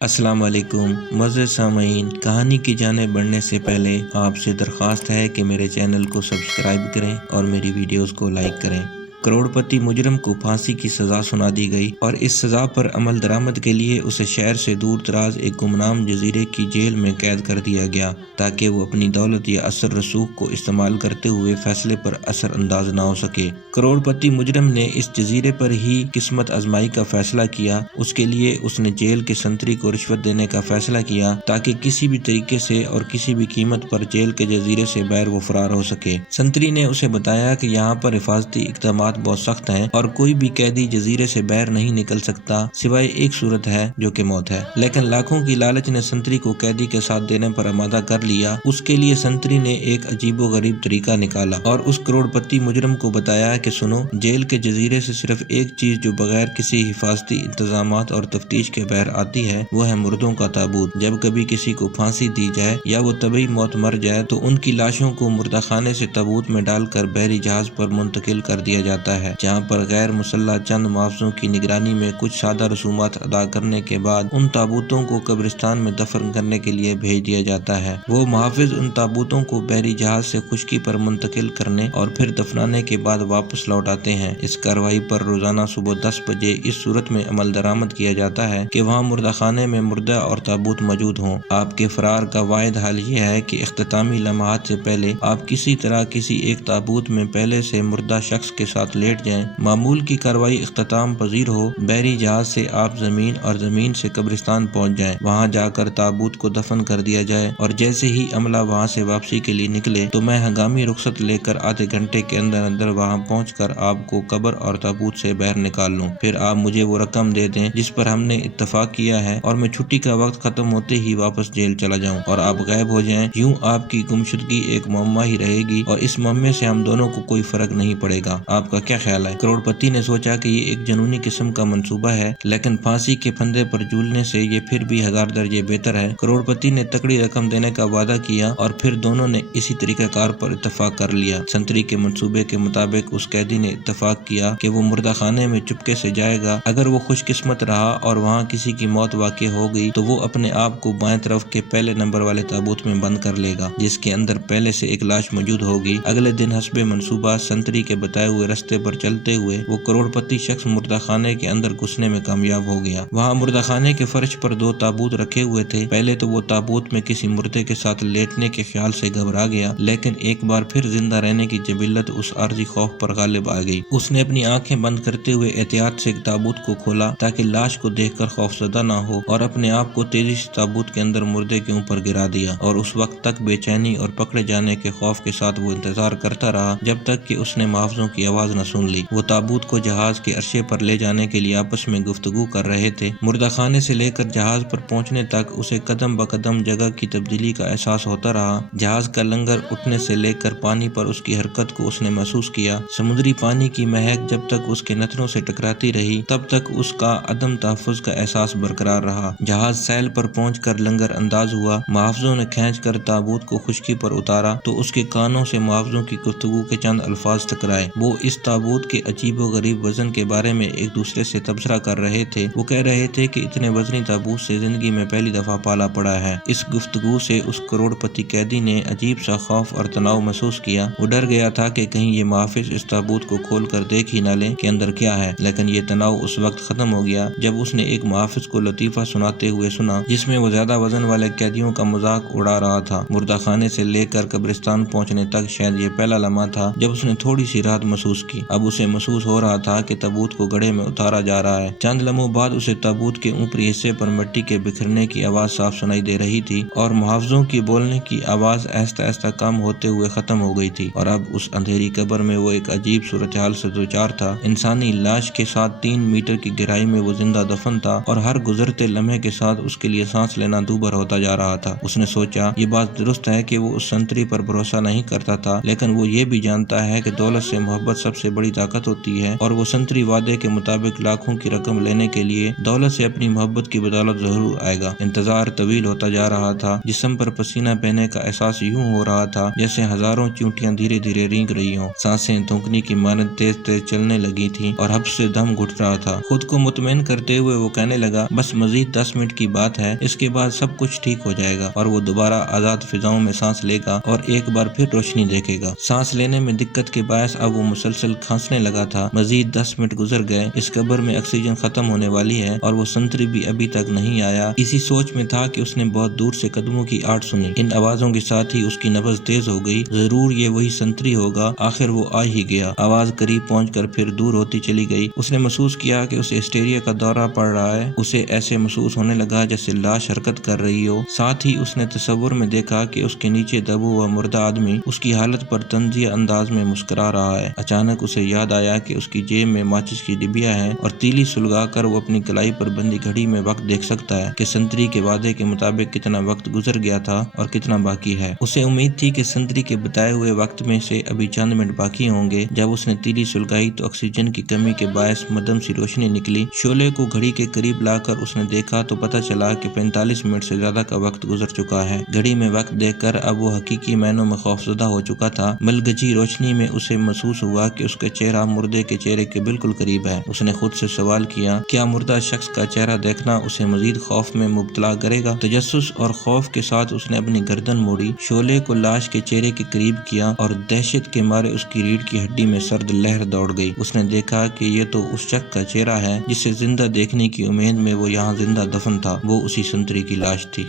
السلام علیکم معزز سامعین، کہانی کی جانب بڑھنے سے پہلے آپ سے درخواست ہے کہ میرے چینل کو سبسکرائب کریں اور میری ویڈیوز کو لائک کریں۔ کروڑ پتی مجرم کو پھانسی کی سزا سنا دی گئی اور اس سزا پر عمل درآمد کے لیے اسے شہر سے دور دراز ایک گمنام جزیرے کی جیل میں قید کر دیا گیا تاکہ وہ اپنی دولت یا اثر رسوخ کو استعمال کرتے ہوئے فیصلے پر اثر انداز نہ ہو سکے۔ کروڑ پتی مجرم نے اس جزیرے پر ہی قسمت آزمائی کا فیصلہ کیا۔ اس کے لیے اس نے جیل کے سنتری کو رشوت دینے کا فیصلہ کیا تاکہ کسی بھی طریقے سے اور کسی بھی قیمت پر جیل کے جزیرے سے باہر وہ فرار ہو سکے۔ سنتری نے اسے بتایا کہ یہاں پر حفاظتی اقدامات بہت سخت ہیں اور کوئی بھی قیدی جزیرے سے باہر نہیں نکل سکتا سوائے ایک صورت ہے جو کہ موت ہے۔ لیکن لاکھوں کی لالچ نے سنتری کو قیدی کے ساتھ دینے پر آمادہ کر لیا۔ اس کے لیے سنتری نے ایک عجیب و غریب طریقہ نکالا اور اس کروڑ پتی مجرم کو بتایا کہ سنو، جیل کے جزیرے سے صرف ایک چیز جو بغیر کسی حفاظتی انتظامات اور تفتیش کے باہر آتی ہے وہ ہے مردوں کا تابوت۔ جب کبھی کسی کو پھانسی دی جائے یا وہ طبعی موت مر جائے تو ان کی لاشوں کو مردہ خانے سے تابوت میں ڈال کر بحری جہاز پر منتقل کر دیا جاتا ہے، جہاں پر غیر مسلح چند محافظوں کی نگرانی میں کچھ سادہ رسومات ادا کرنے کے بعد ان تابوتوں کو قبرستان میں دفن کرنے کے لیے بھیج دیا جاتا ہے۔ وہ محافظ ان تابوتوں کو بحری جہاز سے خشکی پر منتقل کرنے اور پھر دفنانے کے بعد واپس لوٹاتے ہیں۔ اس کارروائی پر روزانہ صبح 10 بجے اس صورت میں عمل درآمد کیا جاتا ہے کہ وہاں مردہ خانے میں مردہ اور تابوت موجود ہوں۔ آپ کے فرار کا واحد حل یہ ہے کہ اختتامی لمحات سے پہلے آپ کسی طرح کسی ایک تابوت میں پہلے سے مردہ شخص کے ساتھ لیٹ جائیں۔ معمول کی کارروائی اختتام پذیر ہو، بحری جہاز سے آپ زمین اور زمین سے قبرستان پہنچ جائیں، وہاں جا کر تابوت کو دفن کر دیا جائے اور جیسے ہی عملہ وہاں سے واپسی کے لیے نکلے تو میں ہنگامی رخصت لے کر آدھے گھنٹے کے اندر وہاں پہنچ کر آپ کو قبر اور تابوت سے باہر نکال لوں۔ پھر آپ مجھے وہ رقم دے دیں جس پر ہم نے اتفاق کیا ہے اور میں چھٹی کا وقت ختم ہوتے ہی واپس جیل چلا جاؤں اور آپ غائب ہو جائیں۔ یوں آپ کی گمشدگی ایک معمہ ہی رہے گی اور اس معمے سے ہم دونوں کو کوئی فرق نہیں پڑے گا۔ آپ کا کیا خیال ہے؟ کروڑ پتی نے سوچا کہ یہ ایک جنونی قسم کا منصوبہ ہے، لیکن پھانسی کے پھندے پر جھولنے سے یہ پھر بھی 1000 درجے بہتر ہے۔ کروڑ پتی نے تکڑی رقم دینے کا وعدہ کیا اور پھر دونوں نے اسی طریقہ کار پر اتفاق کر لیا۔ سنتری کے منصوبے کے مطابق اس قیدی نے اتفاق کیا کہ وہ مردہ خانے میں چپکے سے جائے گا۔ اگر وہ خوش قسمت رہا اور وہاں کسی کی موت واقع ہو گئی تو وہ اپنے آپ کو بائیں طرف کے پہلے نمبر والے تابوت میں بند کر لے گا جس کے اندر پہلے سے ایک لاش موجود ہوگی۔ اگلے دن حسب منصوبہ سنتری کے بتائے ہوئے رستے پر چلتے ہوئے وہ کروڑ پتی شخص مردہ خانے کے اندر گھسنے میں کامیاب ہو گیا۔ وہاں مردہ خانے کے فرش پر 2 تابوت رکھے ہوئے تھے۔ پہلے تو وہ تابوت میں کسی مردے کے ساتھ لیٹنے کے خیال سے گھبرا گیا، لیکن ایک بار پھر زندہ رہنے کی جبلت اس عارضی خوف پر غالب آ گئی۔ اس نے اپنی آنکھیں بند کرتے ہوئے احتیاط سے تابوت کو کھولا تاکہ لاش کو دیکھ کر خوفزدہ نہ ہو اور اپنے آپ کو تیزی سے تابوت کے اندر مردے کے اوپر گرا دیا اور اس وقت تک بے چینی اور پکڑے جانے کے خوف کے ساتھ وہ انتظار کرتا رہا جب تک کہ اس نے محافظوں کی آواز نہ سن لی۔ وہ تابوت کو جہاز کے عرصے پر لے جانے کے لیے آپس میں گفتگو کر رہے تھے۔ مردہ خانے سے لے کر جہاز پر پہنچنے تک اسے قدم بقدم جگہ کی تبدیلی کا احساس ہوتا رہا۔ جہاز کا لنگر اٹھنے سے لے کر پانی پر اس کی حرکت کو اس نے محسوس کیا۔ سمندری پانی کی مہک جب تک اس کے نتنوں سے ٹکراتی رہی تب تک اس کا عدم تحفظ کا احساس برقرار رہا۔ جہاز سیل پر پہنچ کر لنگر انداز ہوا۔ محافظوں نے کھینچ کر تابوت کو خشکی پر اتارا تو اس کے کانوں سے محافظوں کی گفتگو کے چند الفاظ ٹکرائے۔ وہ اس تابوت کے عجیب و غریب وزن کے بارے میں ایک دوسرے سے تبصرہ کر رہے تھے۔ وہ کہہ رہے تھے کہ اتنے وزنی تابوت سے زندگی میں پہلی دفعہ پالا پڑا ہے۔ اس گفتگو سے اس کروڑ پتی قیدی نے عجیب سا خوف اور تناؤ محسوس کیا۔ وہ ڈر گیا تھا کہ کہیں یہ محافظ اس تابوت کو کھول کر دیکھ ہی نہ لیں کہ اندر کیا ہے، لیکن یہ تناؤ اس وقت ختم ہو گیا جب اس نے ایک محافظ کو لطیفہ سناتے ہوئے سنا جس میں وہ زیادہ وزن والے قیدیوں کا مذاق اڑا رہا تھا۔ مردہ خانے سے لے کر قبرستان پہنچنے تک شاید یہ پہلا لمحہ تھا جب اس نے تھوڑی سی راحت محسوس کی۔ اب اسے محسوس ہو رہا تھا کہ تابوت کو گڑھے میں اتارا جا رہا ہے۔ چند لمحوں بعد اسے تابوت کے اوپری حصے پر مٹی کے بکھرنے کی آواز صاف سنائی دے رہی تھی اور محافظوں کی بولنے کی آواز آہستہ آہستہ کم ہوتے ہوئے ختم ہو گئی تھی، اور اب اس اندھیری قبر میں وہ ایک عجیب صورتحال سے دوچار تھا۔ انسانی لاش کے ساتھ 3 میٹر کی گہرائی میں وہ زندہ دفن تھا اور ہر گزرتے لمحے کے ساتھ اس کے لیے سانس لینا دوبھر ہوتا جا رہا تھا۔ اس نے سوچا یہ بات درست ہے کہ وہ اس سنتری پر بھروسہ نہیں کرتا تھا، لیکن وہ یہ بھی جانتا ہے کہ دولت سے محبت سب سے سے بڑی طاقت ہوتی ہے اور وہ سنتری وعدے کے مطابق لاکھوں کی رقم لینے کے لیے دولت سے اپنی محبت کی بدولت ضرور آئے گا۔ انتظار طویل ہوتا جا رہا تھا، جسم پر پسینہ بہنے کا احساس یوں ہو رہا تھا جیسے ہزاروں چیونٹیاں دھیرے دھیرے رینگ رہی ہوں۔ سانسیں دھونکنے کی مانند تیز تیز چلنے لگی تھیں اور حبس سے دم گھٹ رہا تھا۔ خود کو مطمئن کرتے ہوئے وہ کہنے لگا، بس مزید 10 منٹ کی بات ہے، اس کے بعد سب کچھ ٹھیک ہو جائے گا اور وہ دوبارہ آزاد فضاؤں میں سانس لے گا اور ایک بار پھر روشنی دیکھے گا۔ سانس لینے میں دقت کے باعث اب وہ مسلسل کھانسنے لگا تھا۔ مزید 10 منٹ گزر گئے، اس قبر میں آکسیجن ختم ہونے والی ہے اور وہ سنتری بھی ابھی تک نہیں آیا۔ اسی سوچ میں تھا کہ اس نے بہت دور سے قدموں کی آہٹ سنی۔ ان آوازوں کے ساتھ ہی اس کی نبض تیز ہو گئی۔ ضرور یہ وہی سنتری ہوگا، آخر وہ آ ہی گیا۔ آواز قریب پہنچ کر پھر دور ہوتی چلی گئی۔ اس نے محسوس کیا کہ اسے ہسٹیریا کا دورہ پڑ رہا ہے۔ اسے ایسے محسوس ہونے لگا جیسے لاش حرکت کر رہی ہو۔ ساتھ ہی اس نے تصور میں دیکھا کہ اس کے نیچے دبا ہوا مردہ آدمی اس کی حالت پر طنزیہ انداز میں مسکرا رہا ہے۔ اچانک اسے یاد آیا کہ اس کی جیب میں ماچس کی ڈبیا ہے اور تیلی سلگا کر وہ اپنی کلائی پر بندی گھڑی میں وقت دیکھ سکتا ہے کہ سنتری کے وعدے کے مطابق کتنا وقت گزر گیا تھا اور کتنا باقی ہے۔ اسے امید تھی کہ سنتری کے بتائے ہوئے وقت میں سے ابھی چند منٹ باقی ہوں گے۔ جب اس نے تیلی سلگائی تو آکسیجن کی کمی کے باعث مدھم سی روشنی نکلی۔ شعلے کو گھڑی کے قریب لا کر اس نے دیکھا تو پتہ چلا کہ 45 منٹ سے زیادہ کا وقت گزر چکا ہے۔ گھڑی میں وقت دیکھ کر اب وہ حقیقی معنوں میں خوفزدہ ہو چکا تھا۔ ملگجی روشنی میں اسے محسوس ہوا کہ اس کا چہرہ مردے کے چہرے کے بالکل قریب ہے۔ اس نے خود سے سوال کیا، کیا مردہ شخص کا چہرہ دیکھنا اسے مزید خوف میں مبتلا کرے گا؟ تجسس اور خوف کے ساتھ اس نے اپنی گردن موڑی، شعلے کو لاش کے چہرے کے قریب کیا اور دہشت کے مارے اس کی ریڑھ کی ہڈی میں سرد لہر دوڑ گئی۔ اس نے دیکھا کہ یہ تو اس شخص کا چہرہ ہے جسے زندہ دیکھنے کی امید میں وہ یہاں زندہ دفن تھا۔ وہ اسی سنتری کی لاش تھی۔